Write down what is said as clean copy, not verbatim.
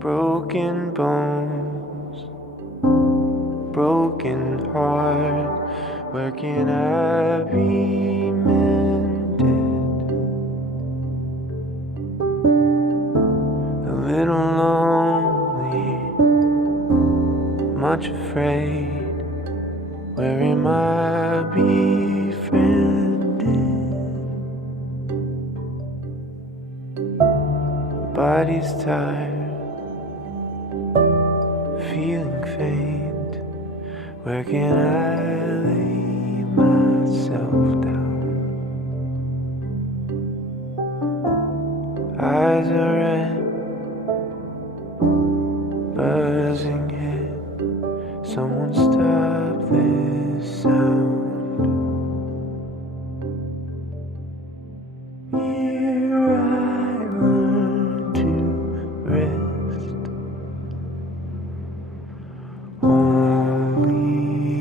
Broken bones, broken heart. Where can I be mended? A little lonely, much afraid. Where am I befriended? Body's tired, feeling faint. Where can I lay myself down? Eyes are red, buzzing head. Someone's